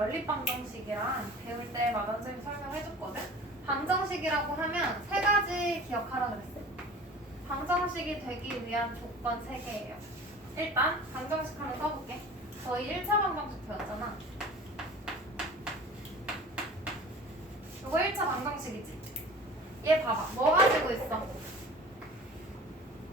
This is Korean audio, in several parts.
연립방정식이랑 배울 때 마담 선생님 설명해줬거든. 방정식이라고 하면 세 가지 기억하라 그랬어. 방정식이 되기 위한 조건 세 개예요. 일단 방정식 한번 써볼게. 저희 1차 방정식 배웠잖아. 이거 1차 방정식이지. 얘 봐봐. 뭐 가지고 있어?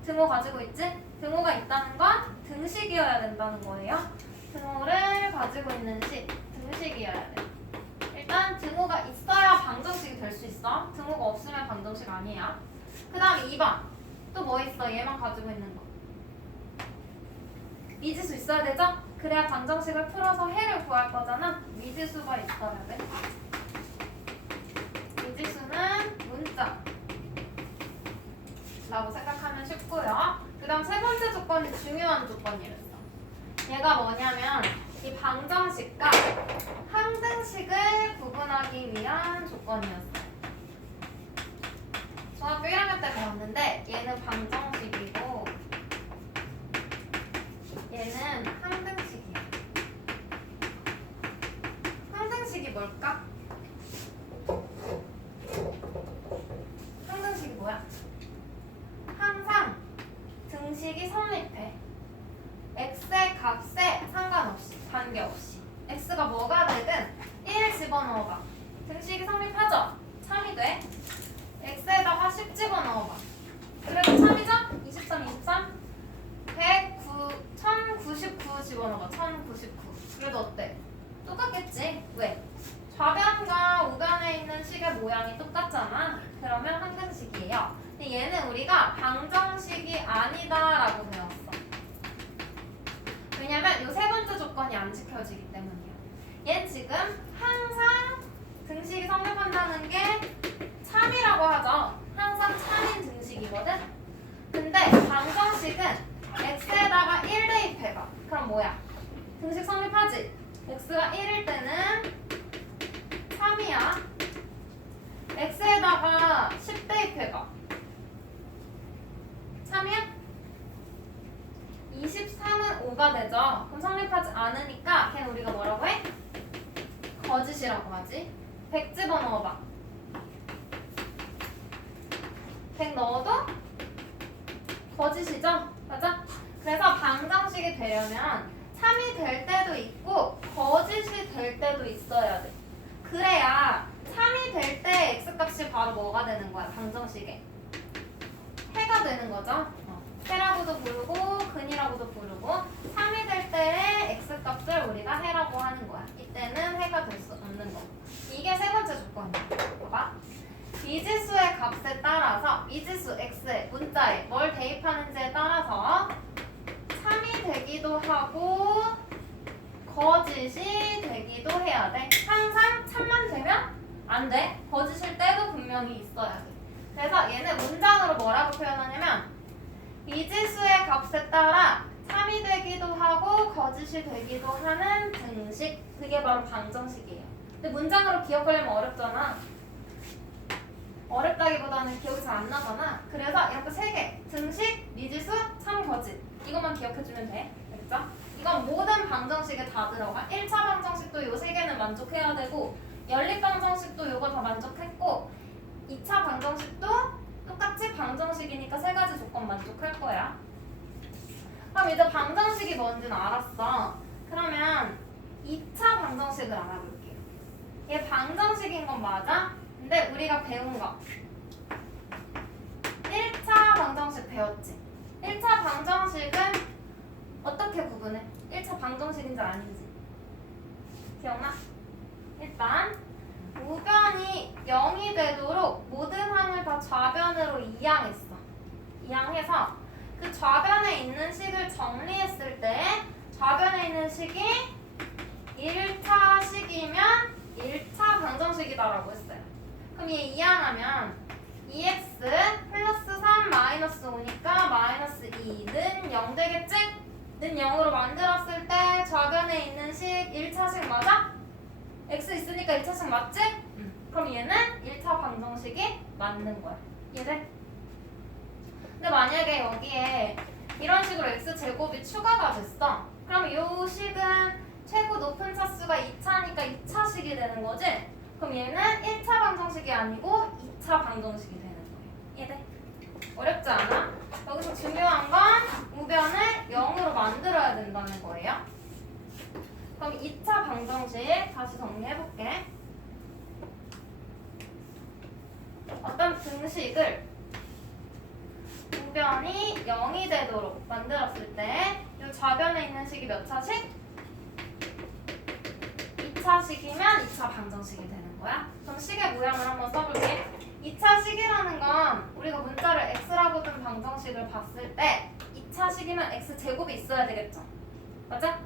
등호 가지고 있지? 등호가 있다는 건 등식이어야 된다는 거예요. 등호를 가지고 있는 식, 등식이어야 돼. 일단 등호가 있어야 방정식이 될 수 있어. 등호가 없으면 방정식 아니야. 그 다음에 2번. 또 뭐 있어? 얘만 가지고 있는 거. 미지수 있어야 되죠? 그래야 방정식을 풀어서 해를 구할 거잖아. 미지수가 있어야 돼. 미지수는 문자. 라고 생각하면 쉽고요. 그 다음 세 번째 조건이 중요한 조건이랬어. 얘가 뭐냐면 이 방정식과 항등식을 구분하기 위한 조건이었어요. 중학교 1학년 때 배웠는데 얘는 방정식이고 얘는 항등식이야. 항등식이 뭘까? 항등식이 뭐야? 항상 등식이 성립해. x의 값에 상관없이, 관계없이. x가 뭐가 되든 1 집어넣어봐. 등식이 성립하죠? 3이 돼. x에다가 10 집어넣어봐. 그래도 3이죠? 23, 23. 109, 1099 집어넣어봐. 1099. 그래도 어때? 똑같겠지? 왜? 좌변과 우변에 있는 식의 모양이 똑같잖아. 그러면 항등식이에요. 근데 얘는 우리가 방정식이 아니다라고 배웠어. 왜냐면 이 세 번째 조건이 안 지켜지기 때문이야. 얘 지금 항상 등식이 성립한다는 게 참이라고 하죠. 항상 참인 등식이거든. 근데 방정식은 x에다가 1 대입해봐. 그럼 뭐야? 등식 성립하지? x가 1일 때는 3이야. x에다가 10 대입해봐. 3이야? 23은 5가 되죠. 그럼 성립하지 않으니까 걔는 우리가 뭐라고 해? 거짓이라고 하지. 100 집어 넣어봐. 100 넣어도 거짓이죠? 맞아? 그래서 방정식이 되려면 3이 될 때도 있고 거짓이 될 때도 있어야 돼. 그래야 3이 될 때 x값이 바로 뭐가 되는 거야? 방정식에. 해가 되는 거죠. 어. 해라고도 부르고 근이라고도 부르고 3이 될 때의 x값을 우리가 해라고 하는 거야. 이때는 해가 될 수 없는 거. 이게 세 번째 조건이야. 봐봐. 미지수의 값에 따라서 미지수 x에 문자에 뭘 대입하는지에 따라서 3이 되기도 하고 거짓이 되기도 해야 돼. 항상 3만 되면 안 돼. 거짓일 때도 분명히 있어야 돼. 그래서 얘는 문장으로 뭐라고 표현하냐면 미지수의 값에 따라 3이 되기도 하고 거짓이 되기도 하는 등식 그게 바로 방정식이에요. 근데 문장으로 기억하려면 어렵잖아. 어렵다기보다는 기억이 잘 안 나잖아. 그래서 이렇게 세 개. 등식, 미지수, 참거짓. 이것만 기억해주면 돼. 알겠죠? 이건 모든 방정식에 다 들어가. 1차 방정식도 요 세 개는 만족해야 되고 연립 방정식도 요거 다 만족했고 2차 방정식도 똑같이 방정식이니까 세 가지 조건 만족할 거야. 그럼 이제 방정식이 뭔지는 알았어. 그러면 2차 방정식을 알아볼게요. 얘 방정식인 건 맞아? 근데 우리가 배운 거 1차 방정식 배웠지? 1차 방정식은 어떻게 구분해? 1차 방정식인지 아닌지 기억나? 일단 우변이 0이 되도록 모든 항을 다 좌변으로 이항했어 이항해서 그 좌변에 있는 식을 정리했을 때 좌변에 있는 식이 1차 식이면 1차 방정식이다라고 했어요 그럼 얘 이항하면 2x 플러스 3 마이너스 5니까 마이너스 2는 0 되겠지? 는 0으로 만들었을 때 좌변에 있는 식 1차식 맞아? X 있으니까 1차식 맞지? 그럼 얘는 1차 방정식이 맞는 거야 이해돼? 근데 만약에 여기에 이런 식으로 x 제곱이 추가가 됐어 그럼 이 식은 최고 높은 차수가 2차니까 2차식이 되는 거지? 그럼 얘는 1차 방정식이 아니고 2차 방정식이 되는 거예요. 이해돼? 어렵지 않아? 여기서 중요한 건 우변을 0으로 만들어야 된다는 거예요. 그럼 2차 방정식 다시 정리해볼게. 어떤 등식을 우변이 0이 되도록 만들었을 때 이 좌변에 있는 식이 몇 차식? 2차식이면 2차 방정식이 되는 거야. 그럼 식의 모양을 한번 써볼게. 2차식이라는 건 우리가 문자를 x라고 둔 방정식을 봤을 때 2차식이면 x제곱이 있어야 되겠죠. 맞아?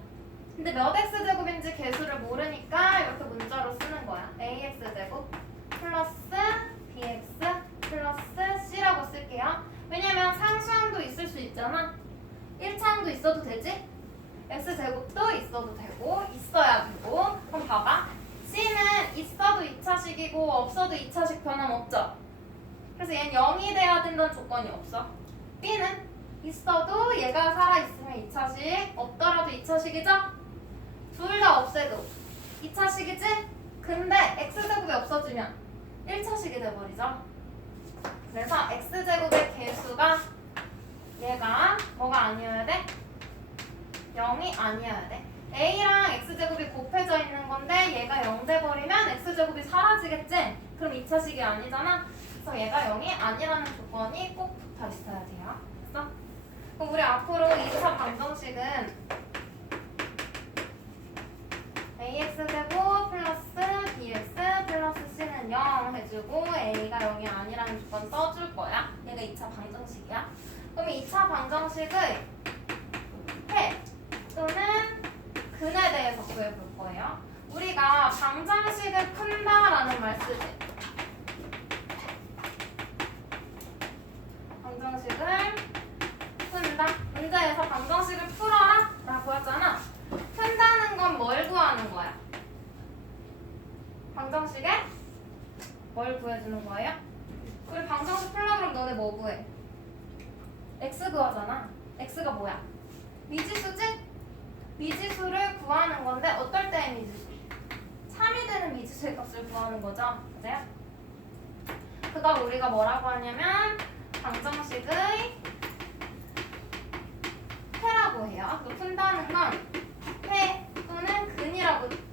근데 몇 x제곱인지 개수를 모르니까 이렇게 문자로 쓰는 거야. ax제곱 플러스 bx 플러스 c라고 쓸게요. 왜냐면 상수항도 있을 수 있잖아. 1차항도 있어도 되지? x제곱도 있어도 되고 있어야 되고 그럼 봐봐 c는 있어도 2차식이고 없어도 2차식 변함없죠 그래서 얘는 0이 돼야 된다는 조건이 없어 b는 있어도 얘가 살아있으면 2차식 없더라도 2차식이죠? 둘 다 없애도 2차식이지? 근데 x제곱이 없어지면 1차식이 돼버리죠 그래서 x제곱의 개수가 얘가 뭐가 아니어야 돼? 0이 아니어야 돼. a랑 x제곱이 곱해져 있는 건데 얘가 0 돼버리면 x제곱이 사라지겠지? 그럼 2차식이 아니잖아? 그래서 얘가 0이 아니라는 조건이 꼭 붙어 있어야 돼요. 됐어? 그럼 우리 앞으로 2차 방정식은 ax제곱 플러스 bx 플러스 c는 0 해주고 a가 0이 아니라는 조건 써줄 거야. 얘가 2차 방정식이야. 그럼 2차 방정식의 해 또는 근에 대해서 구해볼 거예요. 우리가 방정식을 푼다라는 말 쓰지. 방정식을 푼다. 문제에서 방정식을 풀어라 라고 하잖아. 건뭘 구하는 거야? 방정식에 뭘 구해주는 거예요? 우리 방정식 풀려면 그럼 너네 뭐 구해? x 구하잖아. x가 뭐야? 미지수지? 미지수를 구하는 건데 어떨 때의 미지수? 3이 되는 미지수의 값을 구하는 거죠. 맞아요? 그거 우리가 뭐라고 하냐면 방정식의 해라고 해요. 또 푼다는 건해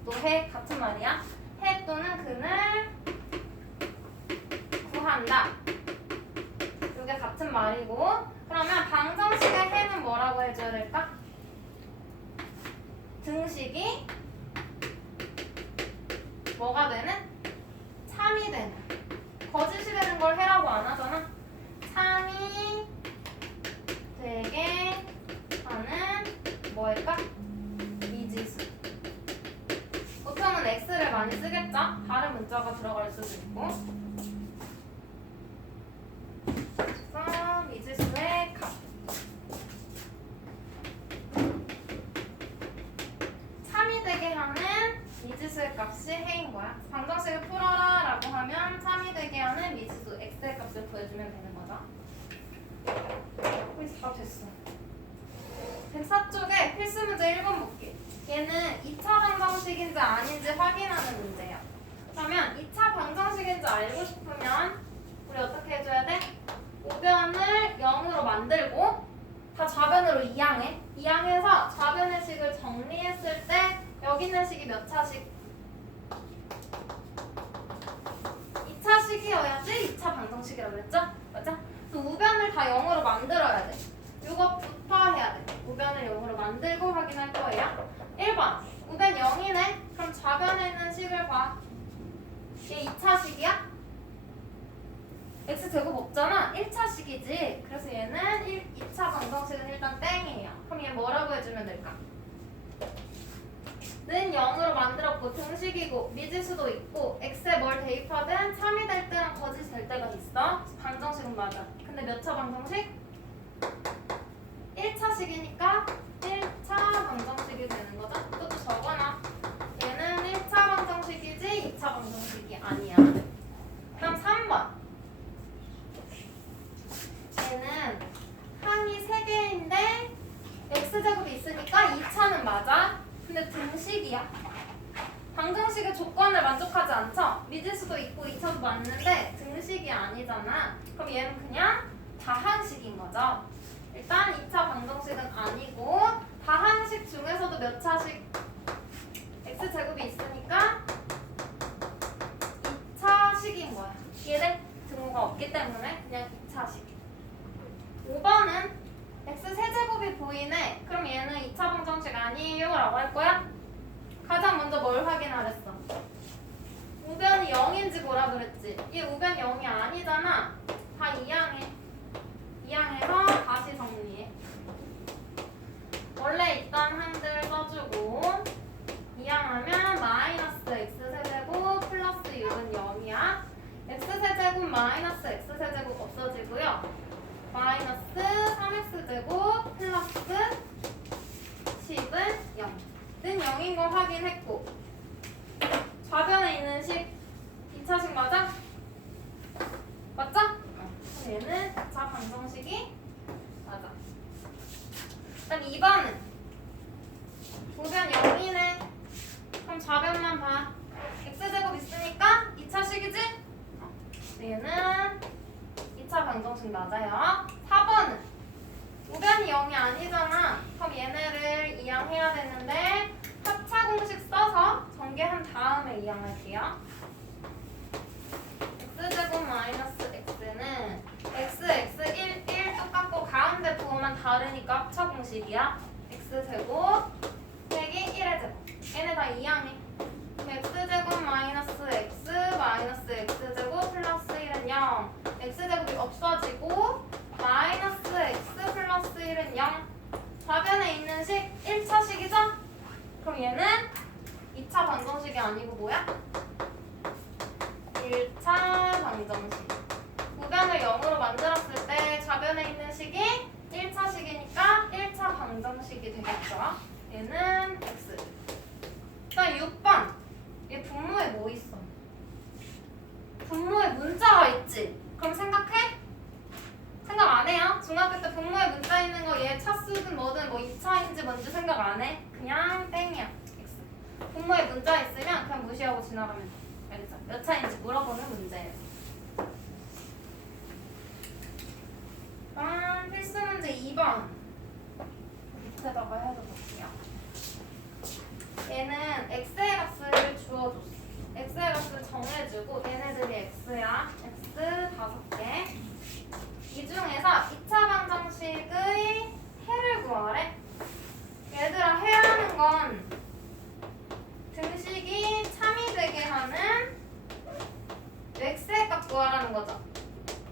또해 같은 말이야. 해 또는 근을 구한다. 이게 같은 말이고 그러면 방정식의 해는 뭐라고 해줘야 될까? 등식이 뭐가 되는? 3이 되는 거짓이 되는 걸 해라고 안 하잖아 3이 되게 하는 뭐일까? 미지수 보통은 x를 많이 쓰겠죠? 다른 문자가 들어갈 수도 있고 그래서 미지수의 값 3이 되게 하는 미지수의 값이 해인 거야. 방정식을 풀어라 라고 하면 3이 되게 하는 미지수 x의 값을 구해주면 되는 거죠. 거의 다 됐어. 104쪽에 필수 문제 1번 볼게. 얘는 2차 방정식인지 아닌지 확인하는 문제야. 그러면 2차 방정식인지 알고 싶으면 우리 어떻게 해줘야 돼? 우변을 0으로 만들고 다 좌변으로 이항해. 이항해서 좌변의 식을 정리했을 때 여기 있는 식이 몇 차식? 2차식이어야지 2차 방정식이라고 했죠? 맞죠? 그래서 우변을 다 0으로 만들어야 돼. 이것부터 해야 돼. 우변을 0으로 만들고 확인할 거예요. 1번. 우변 0이네. 그럼 좌변에 있는 식을 봐. 얘 2차식이야? x제곱 없잖아. 1차식이지. 그래서 얘는 1, 2차 방정식은 일단 땡이에요. 그럼 얘 뭐라고 해주면 될까? 는 0으로 만들었고 등식이고 미지수도 있고 x에 뭘 대입하든 3이 될 때랑 거짓이 될 때가 있어. 방정식은 맞아. 근데 몇 차 방정식? 1차식이니까 1차 방정식이 되는 거죠. 이것도 적어놔. 얘는 1차 방정식이지 2차 방정식이 아니야. 그럼 3번. 1이야. 방정식의 조건을 만족하지 않죠? 믿을 수도 있고 2차도 맞는데 등식이 아니잖아. 그럼 얘는 그냥 다항식인 거죠. 일단 2차 방정식은 아니고 다항식 중에서도 몇 차식 x제곱이 있으니까 2차식인 거야. 얘네 등호가 없기 때문에 그냥 2차식. 5번은 x 세제곱이 보이네. 그럼 얘는 2차 방정식 아니에요 라고 할 거야? 가장 먼저 뭘 확인하랬어? 우변이 0인지 뭐라 그랬지? 얘 우변 0이 아니잖아. 다 이항해. 이항해서 다시 정리해. 원래 있던 항들 써주고 이항하면 마이너스 x 세제곱 플러스 6은 0이야. x 세제곱 마이너스 x 세제곱 없어지고요. 마이너스 3x 제곱 플러스 10은 0. 는 0인 걸 확인했고 좌변에 있는 식 2차식 맞아? 맞죠? 그럼 얘는 2차 방정식이 맞아. 그다음 2번은 우변 0이네. 그럼 좌변만 봐. x제곱 있으니까 2차식이지? 얘는 2차 방정식 맞아요. 4번은 우변이 0이 아니잖아. 그럼 얘네를 이항해야 되는데 합차 공식 써서 전개한 다음에 이항할게요. x제곱 마이너스 x는 x, x 1, 1 똑같고 가운데 부호만 다르니까 합차 공식이야. x제곱 빼기 1의 제곱. 얘네 다 이항해. 그럼 x제곱 마이너스 x 마이너스 x제곱 플러스 1은 0. x제곱이 없어지고 마이너스 x 플러스 1은 0. 좌변에 있는 식 1차식이죠? 그럼 얘는 2차 방정식이 아니고 뭐야? 1차 방정식. 우변을 0으로 만들었을 때 좌변에 있는 식이 1차 식이니까 1차 방정식이 되겠죠? 얘는 x. 그다음 6번. 얘 분모에 뭐 있어? 분모에 문자가 있지? 그럼 생각해? 생각 안 해요? 중학교 때 분모에 문자 있는 거 얘 차수든 뭐든 뭐 2차인지 뭔지 생각 안 해? 그냥 땡이야. X. 분모에 문자 있으면 그냥 무시하고 지나가면 돼. 알겠죠? 몇 차인지 물어보는 문제예요. 아, 필수 문제 2번. 밑에다가 해서 볼게요. 얘는 x의 값을 주어줬어. x의 값을 정해주고 얘네들이 x야. x 다섯 개. 이 중에서 2차 방정식의 해를 구하래. 얘들아 해야 하는 건 등식이 참이 되게 하는 x의 값 구하라는 거죠.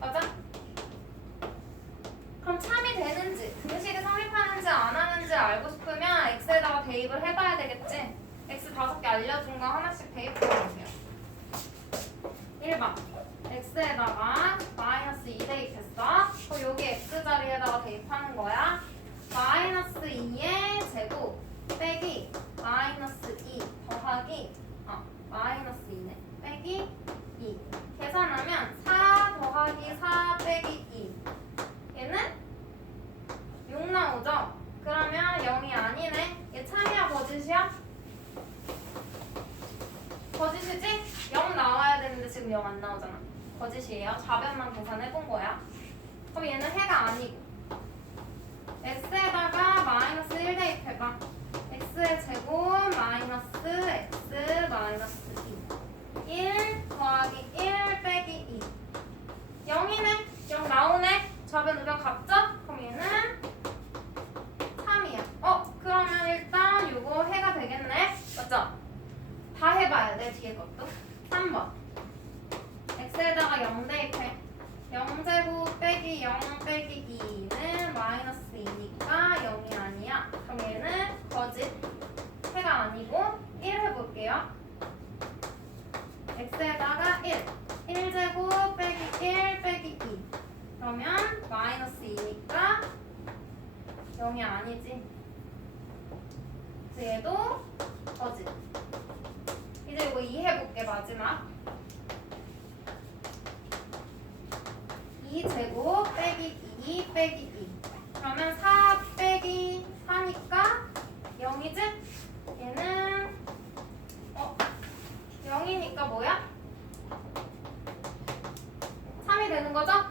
맞아? 그럼 참이 되는지 등식이 성립하는지 안 하는지 알고 싶으면 x에다가 대입을 해봐야 되겠지. x 다섯 개 알려준 거 하나씩 대입해보세요. 1번 x에다가 마이너스 2 대입했어. 그럼 여기 x 자리에다가 대입하는 거야. 마이너스 2의 제곱 빼기 마이너스 2 더하기 어 마이너스 2네 빼기 2 계산하면 4 더하기 4 빼기 2 얘는 6 나오죠? 그러면 0이 아니네. 얘 참이야 거짓이야? 거짓이지? 0 나와야 되는데 지금 0 안 나오잖아. 거짓이에요. 좌변만 계산해 본 거야. 그럼 얘는 해가 아니고 x에다가 그러면 마이너스 2니까 0이 아니지. 그래서 얘도 거지. 이제 이거 2 해볼게 마지막. 2 제곱 빼기 2 빼기 2. 그러면 4 빼기 4니까 0이지? 얘는 어 0이니까 뭐야? 3이 되는 거죠?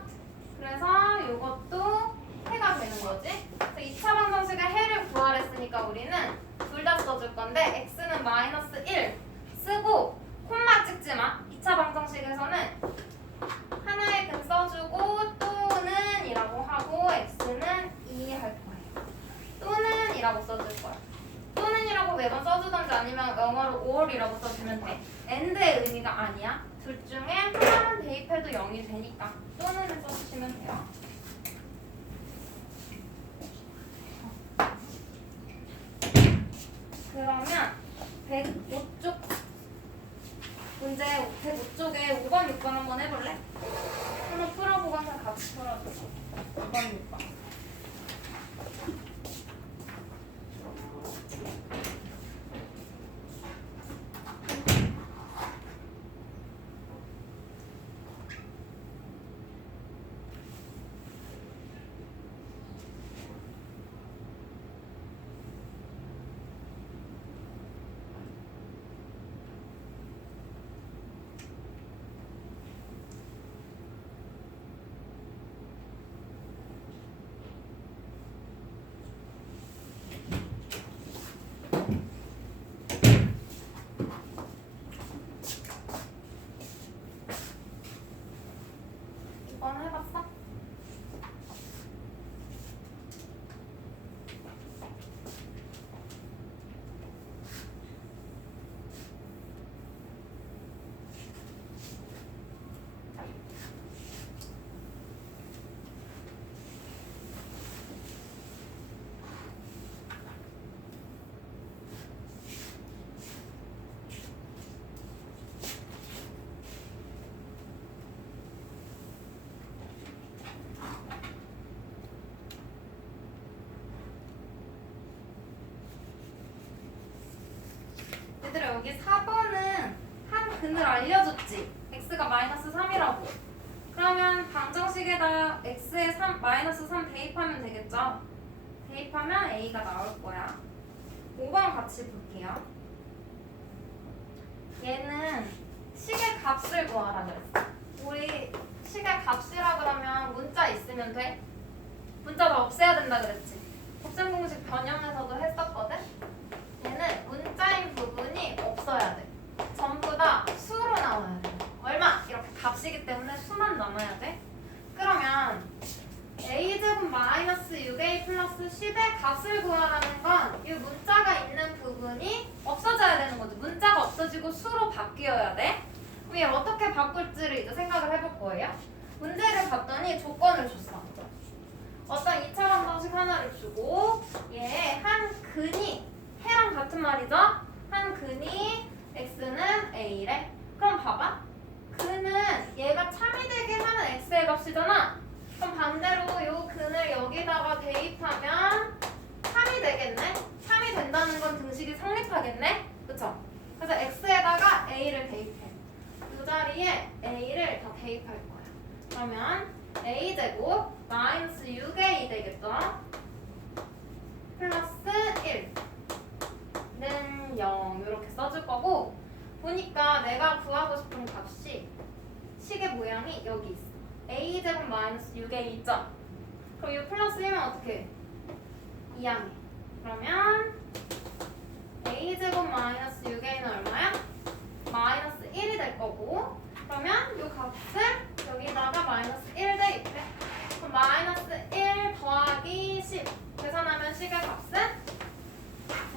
건데 x는 마이너스 1 쓰고 콤마 찍지 마. 2차 방정식에서는 하나의 근 써주고 또는 이라고 하고 x는 2 할 거예요. 또는 이라고 써줄 거야. 또는 이라고 매번 써주던지 아니면 영어로 or이라고 써주면 돼. and의 의미가 아니야. 둘 중에 하나만 대입해도 0이 되니까 여기 4번은 한 근을 알려줬지. x가 마이너스 3이라고. 그러면 방정식에다 x에 3, 마이너스 3 대입하면 되겠죠? 대입하면 a가 나올 거야. 5번 같이 볼게요. 얘는 식의 값을 구하라 그랬어. 우리 식의 값이라 그러면 문자 있으면 돼. 문자 다 없애야 된다 그랬지. 곱셈 공식 변형에서도 했었거든. 얘는 문자인 부분이 없어야 돼. 전부 다 수로 나와야 돼. 얼마? 이렇게 값이기 때문에 수만 남아야 돼. 그러면 a제곱 마이너스 6a 플러스 10의 값을 구하라는 건 이 문자가 있는 부분이 없어져야 되는 거지. 문자가 없어지고 수로 바뀌어야 돼. 그럼 얘 어떻게 바꿀지를 이제 생각을 해볼 거예요. 문제를 봤더니 조건을 줬어. 어떤 2차 방정식 하나를 주고 얘 한 근이 해랑 같은 말이죠? 한 근이 x는 a래. 그럼 봐봐. 근은 얘가 참이 되게 하는 x의 값이잖아. 그럼 반대로 요 근을 여기다가 대입하면 참이 되겠네? 참이 된다는 건 등식이 성립하겠네? 그쵸? 그래서 x에다가 a를 대입해. 이 자리에 a를 다 대입할 거야. 그러면 a제곱 마이너스 6a 되겠죠? 플러스 1. 는0 이렇게 써줄 거고 보니까 내가 구하고 싶은 값이 식의 모양이 여기 있어 a 제곱 마이너스 6에 있죠 그럼 이 플러스 1면 어떻게 2항해 그러면 a 제곱 마이너스 6a는 얼마야? 마이너스 1이 될 거고 그러면 이 값을 여기다가 마이너스 1 대입해 그럼 마이너스 1 더하기 10 계산하면 식의 값은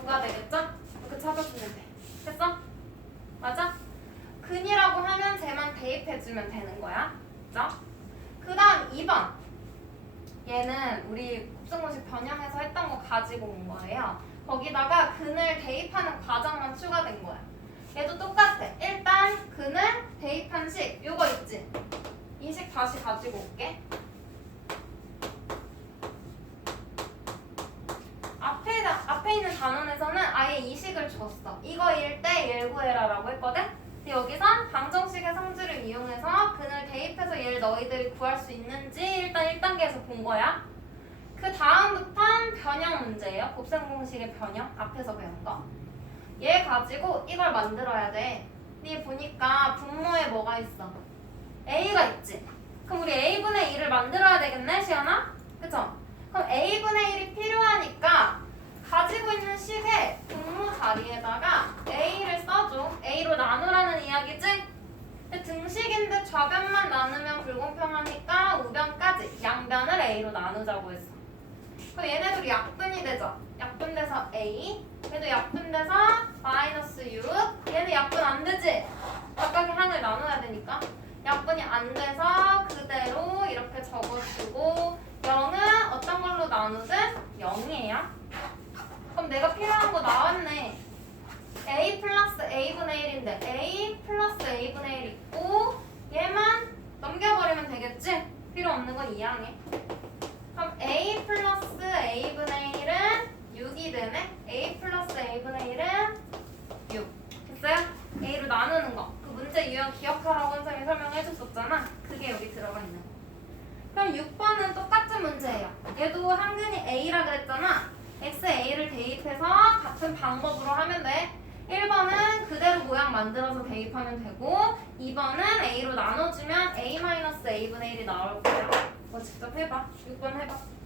9가 되겠죠? 이렇게 찾아주면 돼. 됐어? 맞아? 근이라고 하면 쟤만 대입해주면 되는 거야. 그죠? 그 다음 2번. 얘는 우리 곱셈공식 변형해서 했던 거 가지고 온 거예요. 거기다가 근을 대입하는 과정만 추가된 거야. 얘도 똑같아. 일단 근을 대입한 식, 요거 있지? 이 식 다시 가지고 올게. 앞에, 앞에 있는 단원에서는 아예 이식을 줬어. 때 얘를 구해라라고 했거든? 여기선 방정식의 성질을 이용해서 근을 대입해서 얘를 너희들이 구할 수 있는지 일단 1단계에서 본 거야. 그 다음부터는 변형 문제예요. 곱셈 공식의 변형. 앞에서 배운 거. 얘 가지고 이걸 만들어야 돼. 근데 보니까 분모에 뭐가 있어? A가 있지? 그럼 우리 a분의 2를 만들어야 되겠네, 시연아? 그쵸? 그럼 a분의 1이 필요하니까 가지고 있는 식의 분모 자리에다가 a를 써줘. a로 나누라는 이야기지? 등식인데 좌변만 나누면 불공평하니까 우변까지 양변을 a로 나누자고 했어. 그럼 얘네들이 약분이 되죠? 약분돼서 a 얘도 약분돼서 마이너스 6 얘는 약분 안 되지? 각각의 항을 나눠야 되니까 약분이 안 돼서 그대로 이렇게 적어주고 0은 어떤 걸로 나누든 0이에요 그럼 내가 필요한 거 나왔네 a 플러스 a분 의 1인데 a 플러스 a분의 1 있고 얘만 넘겨버리면 되겠지? 필요 없는 건 이항해 그럼 a 플러스 a분의 1은 6이 되네 a 플러스 a분의 1은 6 됐어요? a로 나누는 거. 그 문제 유형 기억하라고 선생님이 설명해 줬었잖아. 그게 여기 들어가 있는 거. 그럼 6번은 똑같은 문제예요. 얘도 항근이 a라 그랬잖아. x, a를 대입해서 같은 방법으로 하면 돼. 1번은 그대로 모양 만들어서 대입하면 되고 2번은 a로 나눠주면 a-a분의 1이 나올 거야. 뭐 직접 해봐. 6번 해봐.